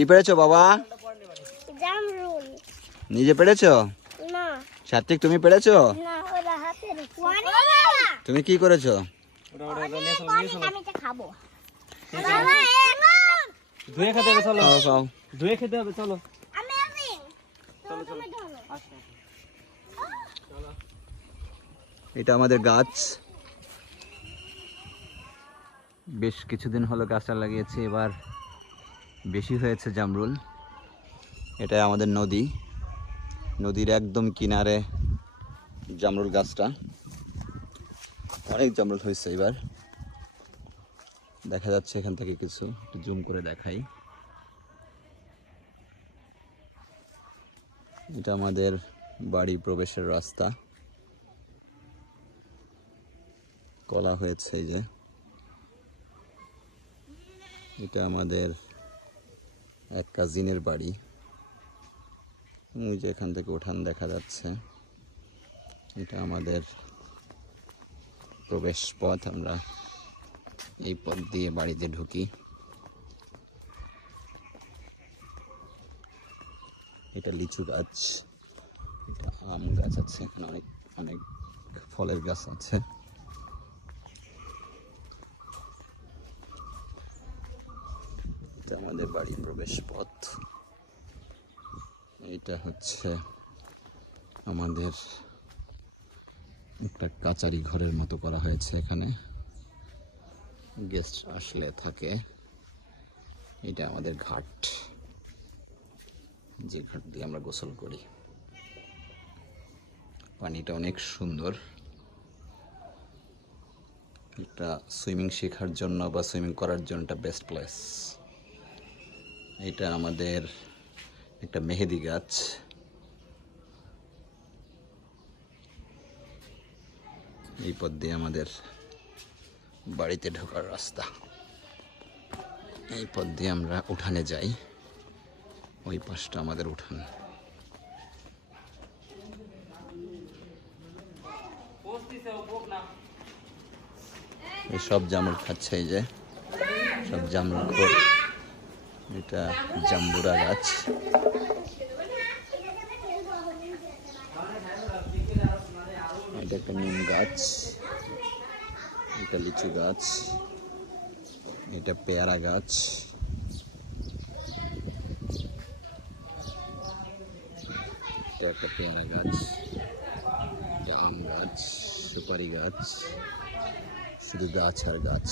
কি পেরেছো বাবা? জামরুল। নিজে পেরেছো? না। সাত্বিক তুমি পেরেছো? না, ওরা হাতে রেখে। তুমি কি করেছো? আমি তো খাবো। বাবা ধুয়ে খেতে হবে, চলো খাও খাও। ধুয়ে খেতে হবে, চলো। আমি চলো চলো। এটা আমাদের গাছ, বেশ কিছুদিন হলো গাছটা লাগিয়েছি, এবার বেশি হয়েছে জামরুল। এটা আমাদের নদী, নদীর একদম কিনারে জামরুল গাছটা, অনেক জামরুল হয়েছে। এবার দেখা যাচ্ছে এখান থেকে কিছু, জুম করে দেখাই। এটা আমাদের বাড়ি প্রবেশের রাস্তা, কলা হয়েছে এই যে। এটা আমাদের এক কাজিনের বাড়ি, ওই যে এখান থেকে উঠান দেখা যাচ্ছে। এটা আমাদের প্রবেশ পথ, আমরা এই পথ দিয়ে বাড়িতে ঢুকি। এটা লিচু গাছ, এটা আম গাছ আছে, এখানে অনেক অনেক ফলের গাছ আছে। এটা আমাদের বাড়ির প্রবেশ পথ। এটা হচ্ছে আমাদের একটা কাচারি ঘরের মতো করা হয়েছে, এখানে গেস্ট আসলে থাকে। এটা আমাদের ঘাট, যে ঘাট দিয়ে আমরা গোসল করি। পানিটা অনেক সুন্দর, এটা সুইমিং শেখার জন্য বা সুইমিং করার জন্য একটা বেস্ট প্লেস। এটা আমাদের একটা মেহেদি গাছ, এই পথ দিয়ে আমাদের বাড়িতে ঢোকার রাস্তা। এই পথ দিয়ে আমরা উঠানে যাই, ওই পাশটা আমাদের উঠান। এই সব জামরুল খাচ্ছে, এই যে সব জামরুল খোর। এটা জাম্বুরা গাছ, এটা একটা নিম গাছ, এটা লিচু গাছ, এটা পেয়ারা গাছ, এটা একটা পেয়ারা গাছ, এটা আম গাছ, সুপারি গাছ, শুধু গাছ আর গাছ।